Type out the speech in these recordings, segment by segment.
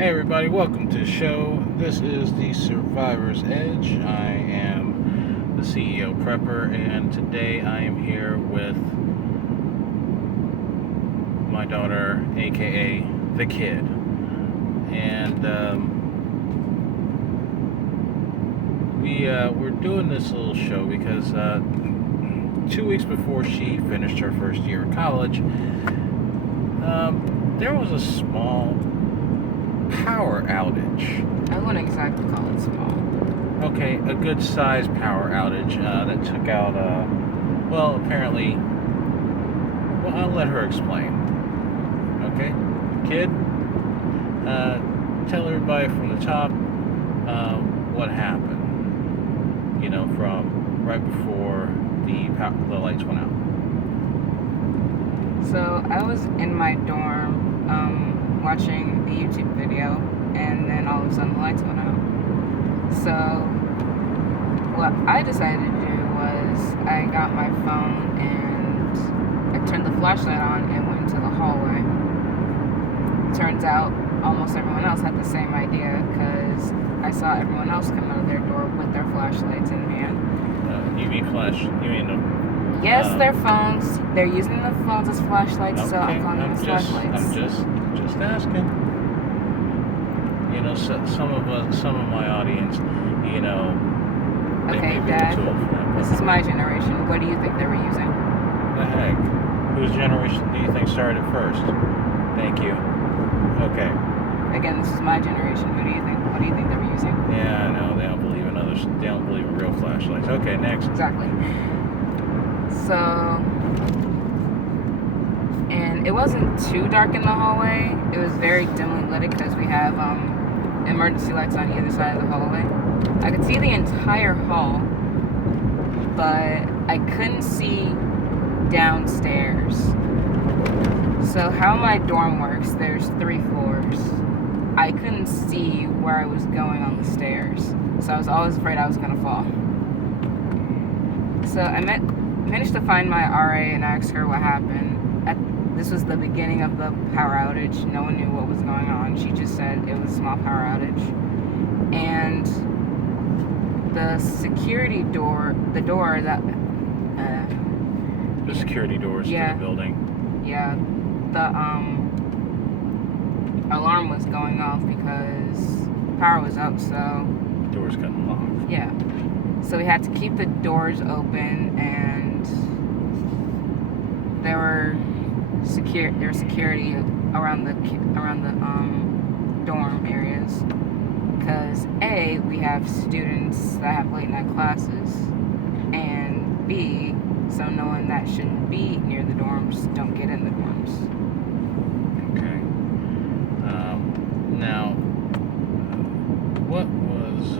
Hey everybody, welcome to the show. This is the Survivor's Edge. I am the CEO Prepper, and today I am here with my daughter, aka the Kid. And we're doing this little show because 2 weeks before she finished her first year of college, there was a small power outage. I wouldn't exactly call it small. Okay, a good sized power outage that took out, apparently, I'll let her explain. Okay, Kid, tell everybody from the top what happened, from right before the lights went out. So I was in my dorm watching a YouTube video, and then all of a sudden the lights went out. So what I decided to do was I got my phone and I turned the flashlight on and went into the hallway. Turns out almost everyone else had the same idea because I saw everyone else come out of their door with their flashlights in hand. Yes, their phones. They're using the phones as flashlights, okay, so I'm calling them flashlights. I'm just asking. Some of my audience, Okay, Dad, this is my generation. What do you think they were using? The heck? Whose generation do you think started first? Thank you. Okay. Again, this is my generation. What do you think they were using? Yeah, I know. They don't believe in others. They don't believe in real flashlights. Okay, next. Exactly. So, and it wasn't too dark in the hallway. It was very dimly lit because we have emergency lights on either side of the hallway. I could see the entire hall, but I couldn't see downstairs. So how my dorm works, there's 3 floors. I couldn't see where I was going on the stairs, so I was always afraid I was going to fall. So I managed to find my RA and ask her what happened. This was the beginning of the power outage. No one knew what was going on. She just said it was a small power outage. And the security door, the door that... the security doors to the building. Yeah. The alarm was going off because power was up, so... Doors couldn't lock. Yeah. So we had to keep the doors open, and there were security around the dorm areas because A, we have students that have late night classes, and B, so no one that shouldn't be near the dorms don't get in the dorms. Okay. Now, what was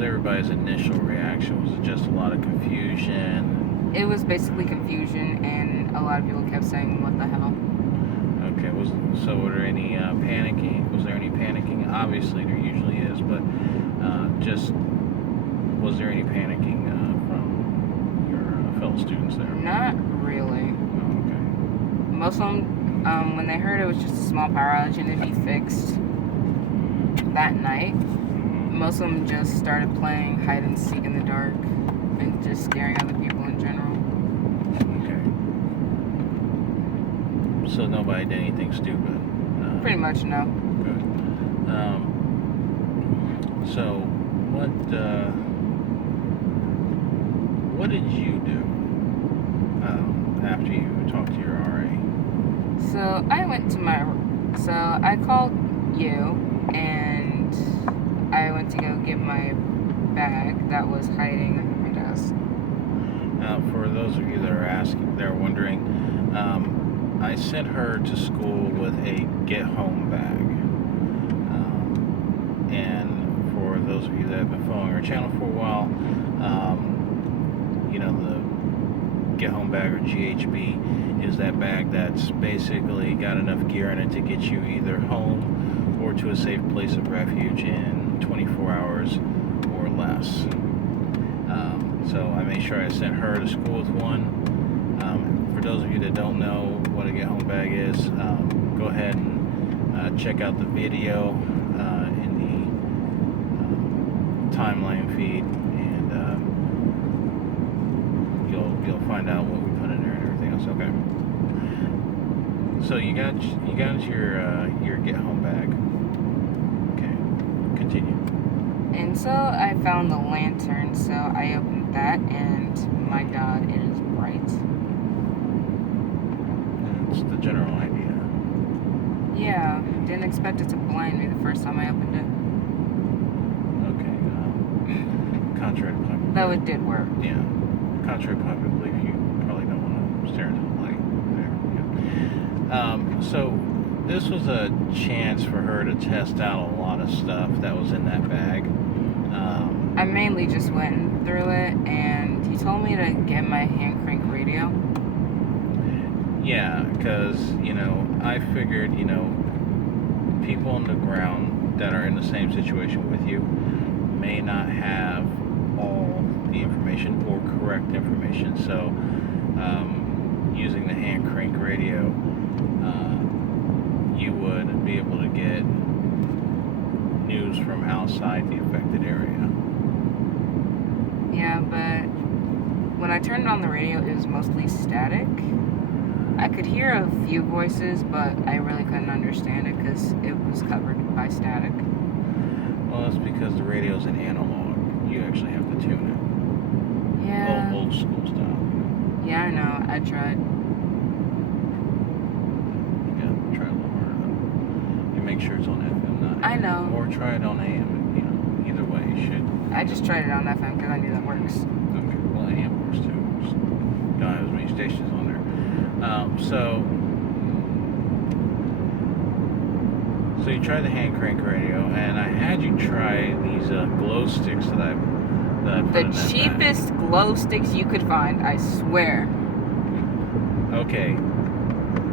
everybody's initial reaction? Was it just a lot of confusion? It was basically confusion, and a lot of people kept saying, "What the hell?" Okay. So were there any panicking? Was there any panicking? Obviously, there usually is, but was there any panicking from your fellow students there? Not really. Oh, okay. Most of them, when they heard it was just a small power outage and it'd be fixed that night, most of them just started playing hide and seek in the dark and just scaring other people in general. Okay. So nobody did anything stupid? Pretty much, no. Good. So what did you do after you talked to your RA? So I called you, and I went to go get my bag that was hiding under my desk. Now, for those of you that are wondering, I sent her to school with a get-home bag. And for those of you that have been following our channel for a while, the get-home bag, or GHB, is that bag that's basically got enough gear in it to get you either home or to a safe place of refuge in 24 hours or less. So I made sure I sent her to school with one. For those of you that don't know what a get home bag is, go ahead and check out the video in the timeline feed, and you'll find out what we put in there and everything else. Okay. So you got your get home bag. Okay. Continue. And so I found the lantern, so I opened that, and my God, it is bright. It's the general idea. Yeah, didn't expect it to blind me the first time I opened Okay. Contrary to popular. it. Though it did work. Yeah. Contrary to popular belief, you probably don't want to stare into the light. There. Yeah. So this was a chance for her to test out a lot of stuff that was in that bag. I mainly just went through it, and he told me to get my hand crank radio. Yeah, because, I figured, people on the ground that are in the same situation with you may not have all the information or correct information. So, using the hand crank radio, you would be able to get news from outside the affected area. Yeah, but when I turned on the radio, it was mostly static. I could hear a few voices, but I really couldn't understand it because it was covered by static. Well, that's because the radio's an analog. You actually have to tune it. Yeah. Old school style. Yeah, I know. I tried. You gotta try a little harder though. And make sure it's on FM, not I know. Or try it on AM. Either way, you should. I just tried it on FM because I knew that works. Okay, well, AM works too. Just don't have as many stations on there. So you tried the hand crank radio, and I had you try these glow sticks that I put The in that cheapest glow sticks you could find, I swear. bag. Okay.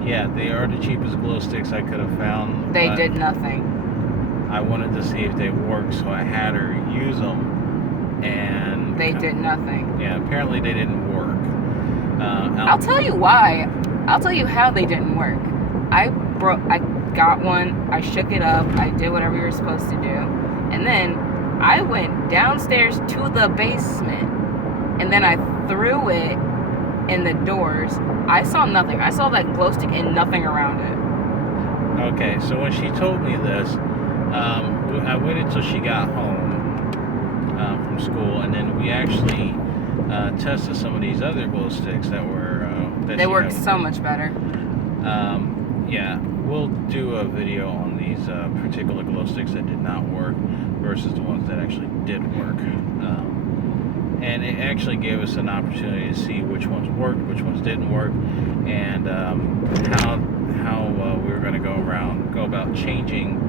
Yeah, they are the cheapest glow sticks I could have found. They but did nothing. I wanted to see if they worked, so I had her use them, and They did nothing. Yeah, apparently they didn't work. I'll tell you why. I'll tell you how they didn't work. I got one, I shook it up, I did whatever you were supposed to do, and then I went downstairs to the basement, and then I threw it in the doors. I saw nothing. I saw that glow stick and nothing around it. Okay, so when she told me this, I waited till she got home from school, and then we actually tested some of these other glow sticks that were They worked so much better. Yeah, we'll do a video on these particular glow sticks that did not work versus the ones that actually did work. And it actually gave us an opportunity to see which ones worked, which ones didn't work, and how we were going to go about changing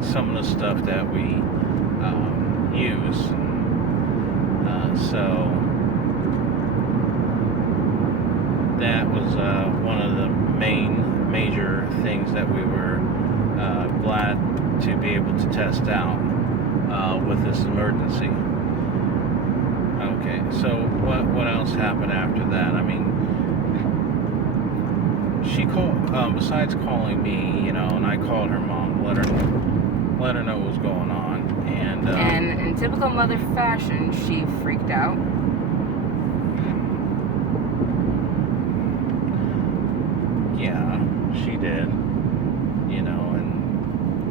some of the stuff that we use. So that was one of the major things that we were glad to be able to test out with this emergency. Okay, so what else happened after that? I mean, she called, besides calling me, and I called her mom to let her know what was going on, and in typical mother fashion, she freaked out. Yeah, she did, and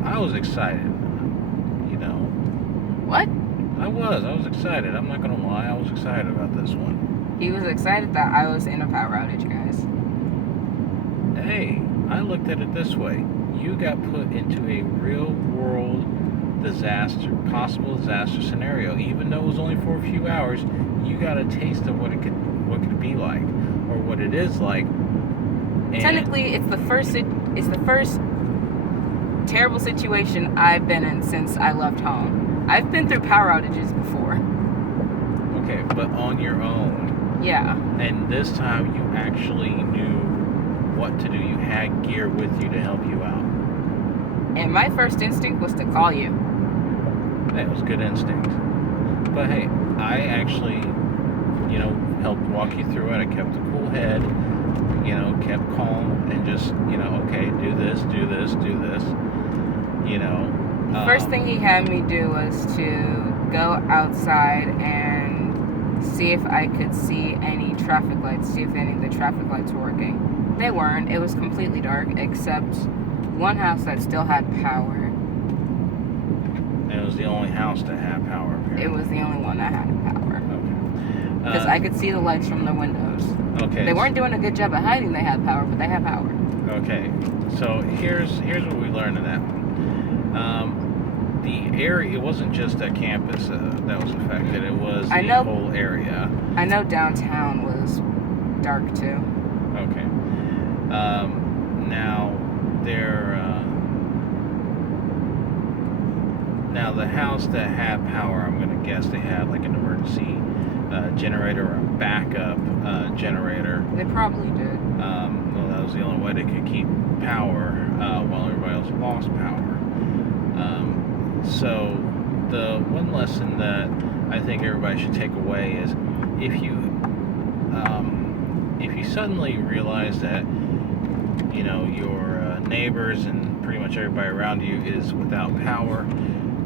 I was excited, What? I was excited. I'm not gonna lie, I was excited about this one. He was excited that I was in a power outage, guys. Hey, I looked at it this way. You got put into a real world possible disaster scenario. Even though it was only for a few hours, you got a taste of what it could be like, or what it is like. And Technically, it's the first terrible situation I've been in since I left home. I've been through power outages before. okay, but on your own. Yeah. And this time you actually knew what to do. You had gear with you to help you out. And my first instinct was to call you. That was good instinct. But hey, I actually, helped walk you through it. I kept a cool head, kept calm, and just, okay, do do this, do this, do this. You know. The first thing he had me do was to go outside and see if I could see any traffic lights, see if any of the traffic lights were working. They weren't. It was completely dark, except one house that still had power. It was the only house that had power. Apparently. It was the only one that had power. Okay. Because I could see the lights from the windows. Okay. They weren't doing a good job at hiding they had power, but they had power. Okay. So here's what we learned in that one. The area, it wasn't just that campus that was affected. It was the whole area. I know downtown was dark too. Okay. Now now the house that had power, I'm gonna guess they had like an emergency generator or a backup generator. They probably did. Well, that was the only way they could keep power while everybody else lost power. So the one lesson that I think everybody should take away is if you suddenly realize that your neighbors and pretty much everybody around you is without power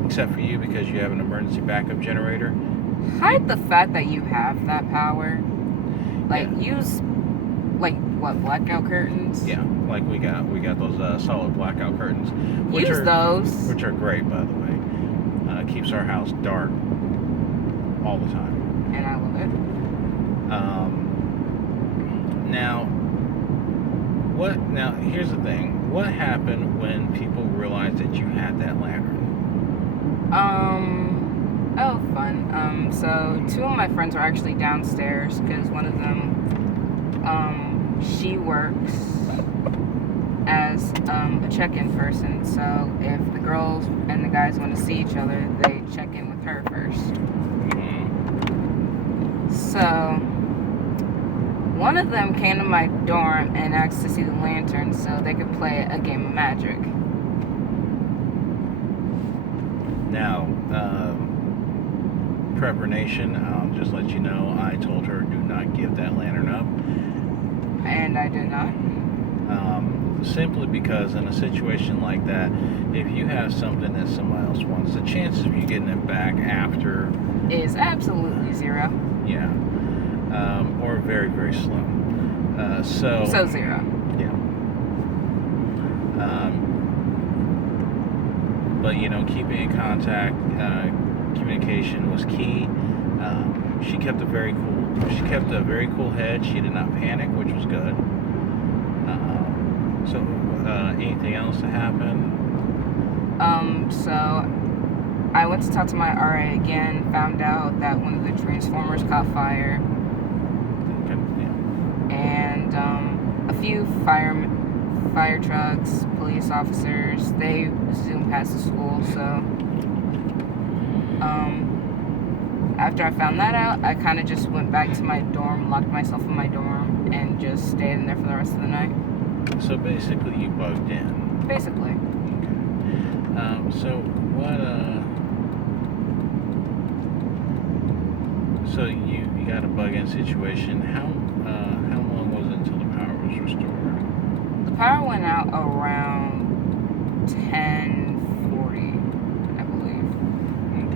except for you because you have an emergency backup generator, hide the fact that you have that power. Use blackout curtains. Yeah, like we got those solid blackout curtains. Use those, which are great, by the way. Keeps our house dark all the time. And I love it. Now here's the thing. What happened when people realized that you had that lantern? Oh, fun. So two of my friends were actually downstairs because one of them, she works as a check-in person. So if the girls and the guys want to see each other, they check in with her first. Mm-hmm. So one of them came to my dorm and asked to see the lantern so they could play a game of Magic. Now, Prepper Nation, I'll just let you know, I told her do not give that lantern up. And I did not. Simply because in a situation like that, if you have something that somebody else wants, the chances of you getting it back after is absolutely zero. Yeah. Or very, very slim. So zero. Yeah. But keeping in contact, communication was key. She kept a very cool head. She did not panic, which was good. So anything else that happened? So I went to talk to my RA again, found out that one of the transformers caught fire. Okay, yeah. And a few fire trucks, police officers, they zoomed past the school, so after I found that out, I kind of just went back to my dorm, locked myself in my dorm, and just stayed in there for the rest of the night. So basically you bugged in. Basically. Okay. So what, so you got a bug-in situation. How long was it until the power was restored? The power went out around 10:40, I believe.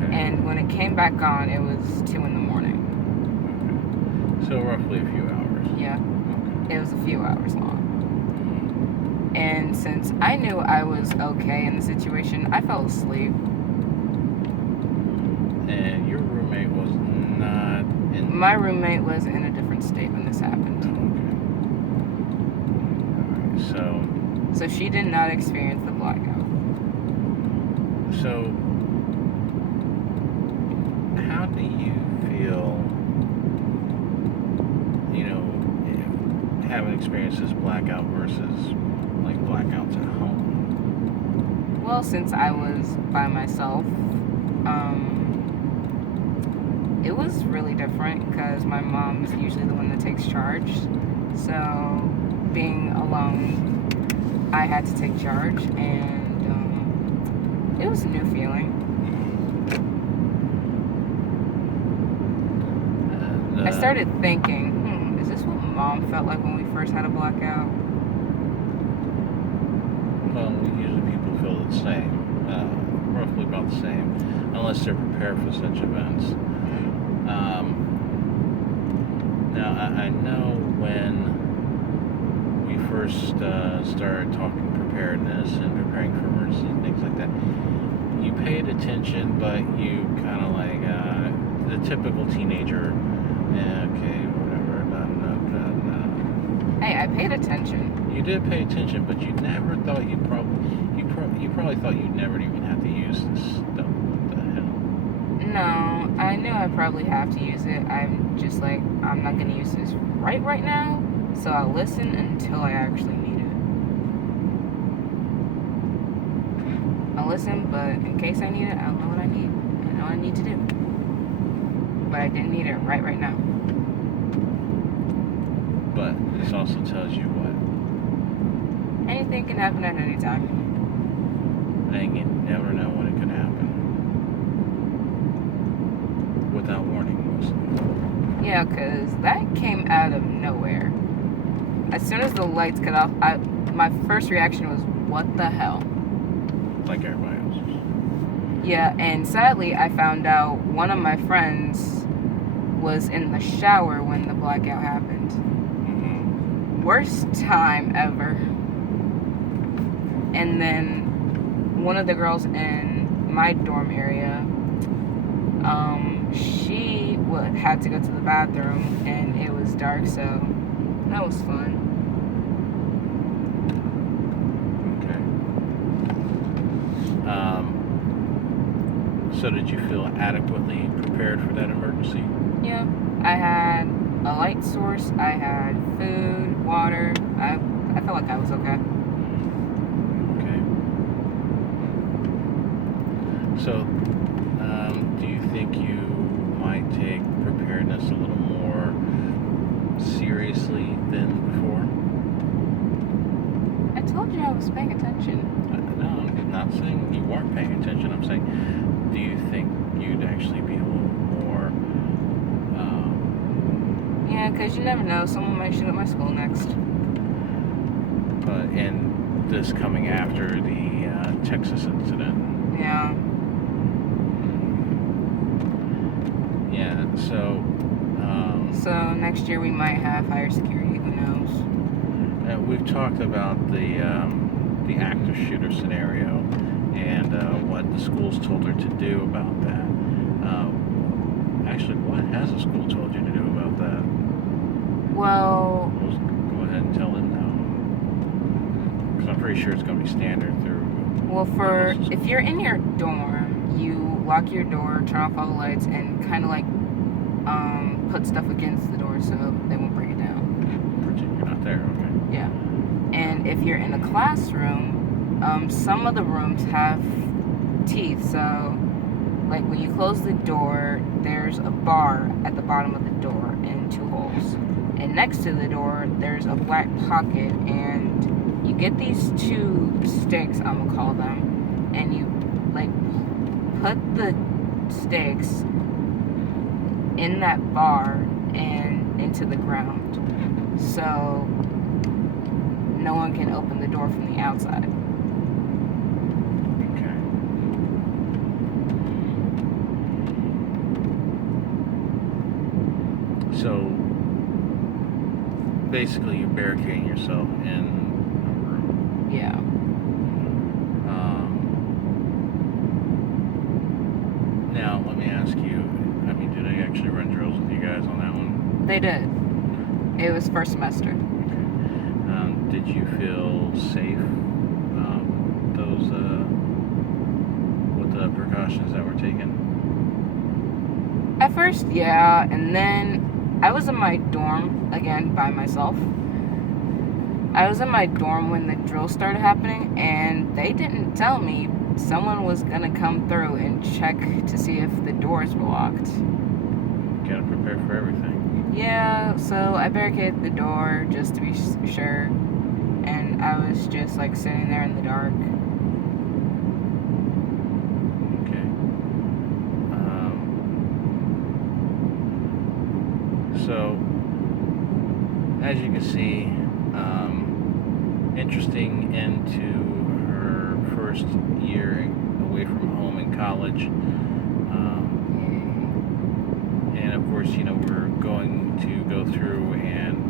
Okay. And when it came back on, it was 2 in the morning. Okay. So roughly a few hours. Yeah. Okay. It was a few hours long. And since I knew I was okay in the situation, I fell asleep. And your roommate was not in... My roommate was in a different state when this happened. Okay. Alright, so she did not experience the blackout. So how do you feel, having experienced this blackout versus like blackouts at home? Well, since I was by myself, it was really different because my mom's usually the one that takes charge. So being alone, I had to take charge, and it was a new feeling. I started thinking, is this what Mom felt like when we first had a blackout? Well, usually people feel the same, roughly about the same, unless they're prepared for such events. Now, I know when we first started talking preparedness and preparing for emergencies and things like that, you paid attention, but you kind of like the typical teenager. Yeah, okay, whatever. No. Hey, I paid attention. You did pay attention, but you never thought you probably thought you'd never even have to use this stuff. What the hell? No, I knew I probably have to use it. I'm just like, I'm not gonna use this right now, so I'll listen until I actually need it. I'll listen, but in case I need it, I'll know what I need. I know what I need to do. But I didn't need it right now. But this also tells you what? Anything can happen at any time. And you never know when it could happen. Without warning, mostly. Yeah, because that came out of nowhere. As soon as the lights cut off, my first reaction was, what the hell? Like everybody else's. Yeah, and sadly, I found out one of my friends was in the shower when the blackout happened. Mm-hmm. Worst time ever. And then one of the girls in my dorm area, she had to go to the bathroom, and it was dark, so that was fun. Okay. So did you feel adequately prepared for that emergency? Yeah, I had a light source, I had food, water. I felt like I was okay. Okay. So, do you think you might take preparedness a little more seriously than before? I told you I was paying attention. No, I'm not saying you weren't paying attention. I'm saying, do you think you'd actually be a little more... Yeah, because you never know. Someone might shoot up my school next. And this coming after the Texas incident. Yeah. Yeah, so... So next year we might have higher security. Who knows? We've talked about the active shooter scenario and what the school's told her to do about that. Actually, what has the school told you to do about that? Well, We'll go ahead and tell them now. Because I'm pretty sure it's going to be standard through... Well, if you're in your dorm, you lock your door, turn off all the lights, and kind of like put stuff against the door so they won't break it down. Pretend you're not there, okay. Yeah. And if you're in a classroom, some of the rooms have teeth, so like when you close the door, there's a bar at the bottom of the door and 2 holes. And next to the door, there's a black pocket, and you get these 2 sticks, I'm gonna call them, and you like put the sticks in that bar and into the ground, so no one can open the door from the outside. Okay. So basically you're barricading yourself in a room. Yeah. Now let me ask you, I mean, do they actually run drills with you guys on that one? They did. It was first semester. Okay. Did you feel safe with the precautions that were taken? At first, yeah, and then I was in my dorm, again, by myself. I was in my dorm when the drill started happening, and they didn't tell me someone was gonna come through and check to see if the doors were locked. You gotta prepare for everything. Yeah, so I barricaded the door just to be sure, and I was just like sitting there in the dark. Okay. So, as you can see, interesting end to first year away from home in college. And of course, we're going to go through and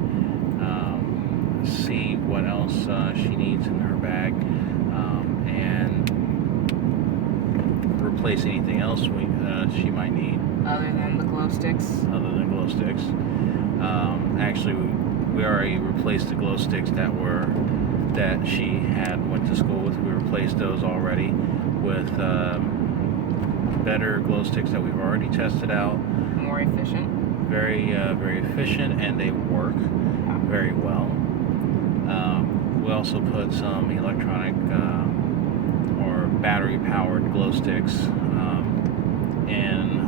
see what else she needs in her bag, and replace anything else she might need. Other than the glow sticks? Other than glow sticks. Actually, we already replaced the glow sticks that she went to school with. We replaced those already with better glow sticks that we've already tested out. More efficient. Very, very efficient, and they work very well. We also put some electronic or battery-powered glow sticks in,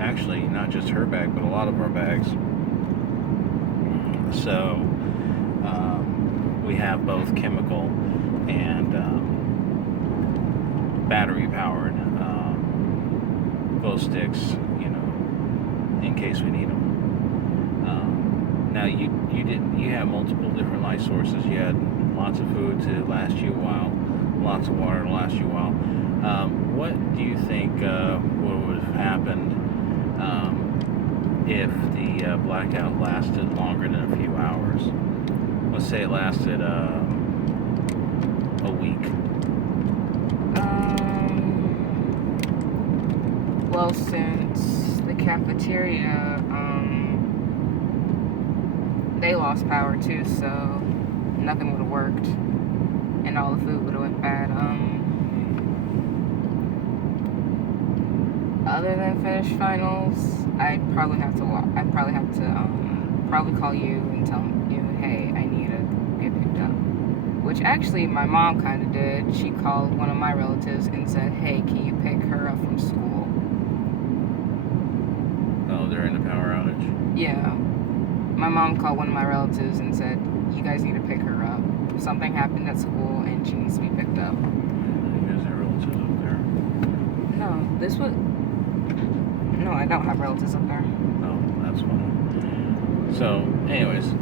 actually, not just her bag, but a lot of our bags. So we have both chemical and battery-powered glow sticks, in case we need them. Now you have multiple different light sources. You had lots of food to last you a while, lots of water to last you a while. What do you think would have happened if the blackout lasted longer than a few hours? Let's say it lasted a week. Well, since the cafeteria, they lost power too, so nothing would have worked, and all the food would have went bad. Other than finish finals, I'd probably have to call you and tell you, hey, I need to get picked up. Which actually my mom kind of did. She called one of my relatives and said, hey, can you pick her up from school? Oh, during the power outage? Yeah. My mom called one of my relatives and said, you guys need to pick her up. Something happened at school and she needs to be picked up. You guys have relatives up there? No, I don't have relatives up there. Oh, that's funny. So, anyways,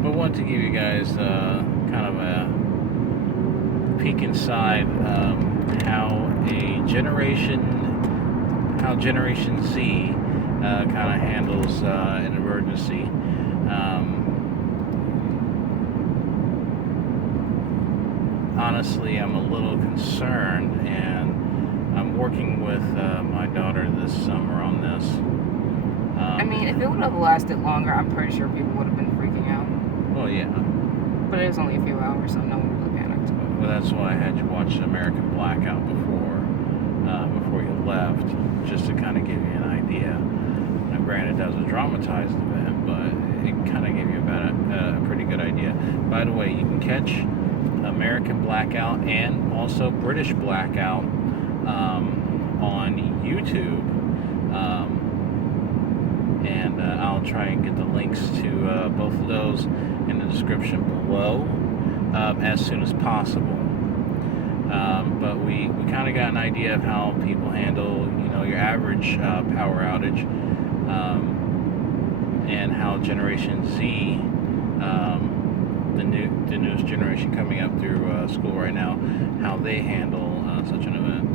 but wanted to give you guys kind of a peek inside how Generation Z kind of handles an emergency. Honestly, I'm a little concerned, and I'm working with my daughter this summer on this. I mean, if it would have lasted longer, I'm pretty sure people would have been freaking out. Well, yeah. But it was only a few hours, so no one really panicked. Well, that's why I had you watch American Blackout before you left, just to kind of give you an idea. Now, granted, that was a dramatized event, but it kind of gave you about a pretty good idea. By the way, you can catch American Blackout and also British Blackout on YouTube. And I'll try and get the links to both of those in the description below as soon as possible. But we kind of got an idea of how people handle, your average power outage, and how Generation Z, the newest generation coming up through school right now, how they handle such an event.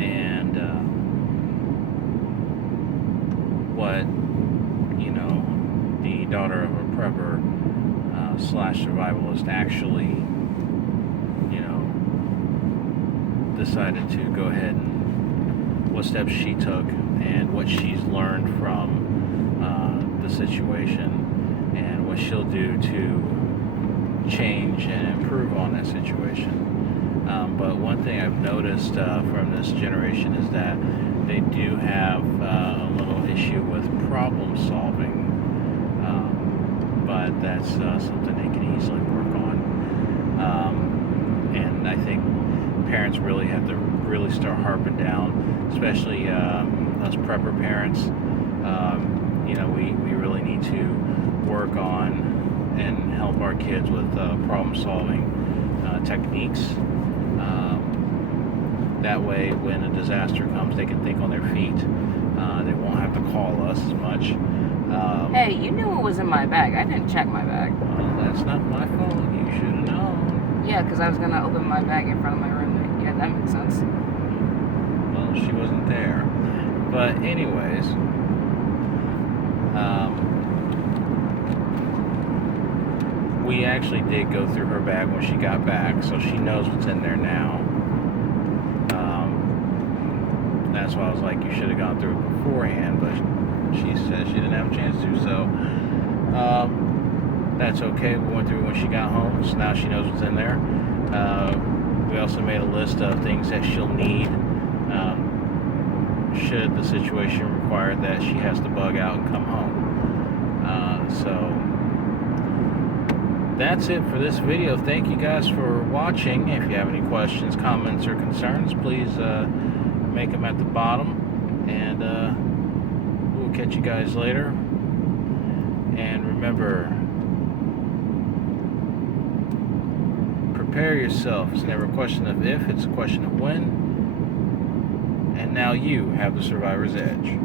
And what the daughter of a prepper / survivalist actually decided to go ahead and what steps she took and what she's learned from the situation and what she'll do to change and improve on that situation. But one thing I've noticed from this generation is that they do have a little issue with problem solving, but that's something they can easily work on. And I think parents really have to start harping down, especially us prepper parents. We really need to work on and help our kids with problem solving techniques. That way, when a disaster comes, they can think on their feet. They won't have to call us as much. Hey, you knew what was in my bag. I didn't check my bag. Well, that's not my fault. You should have known. Yeah, because I was going to open my bag in front of my roommate. Yeah, that makes sense. Well, she wasn't there. But anyways, we actually did go through her bag when she got back, so she knows what's in there now. That's why I was like, you should have gone through it beforehand, but she said she didn't have a chance to, so that's okay. We went through it when she got home, so now she knows what's in there. We also made a list of things that she'll need should the situation require that she has to bug out and come home. So that's it for this video. Thank you guys for watching. If you have any questions, comments, or concerns, please make them at the bottom, and we'll catch you guys later. And remember, prepare yourself. It's never a question of if, it's a question of when. And now you have the survivor's edge.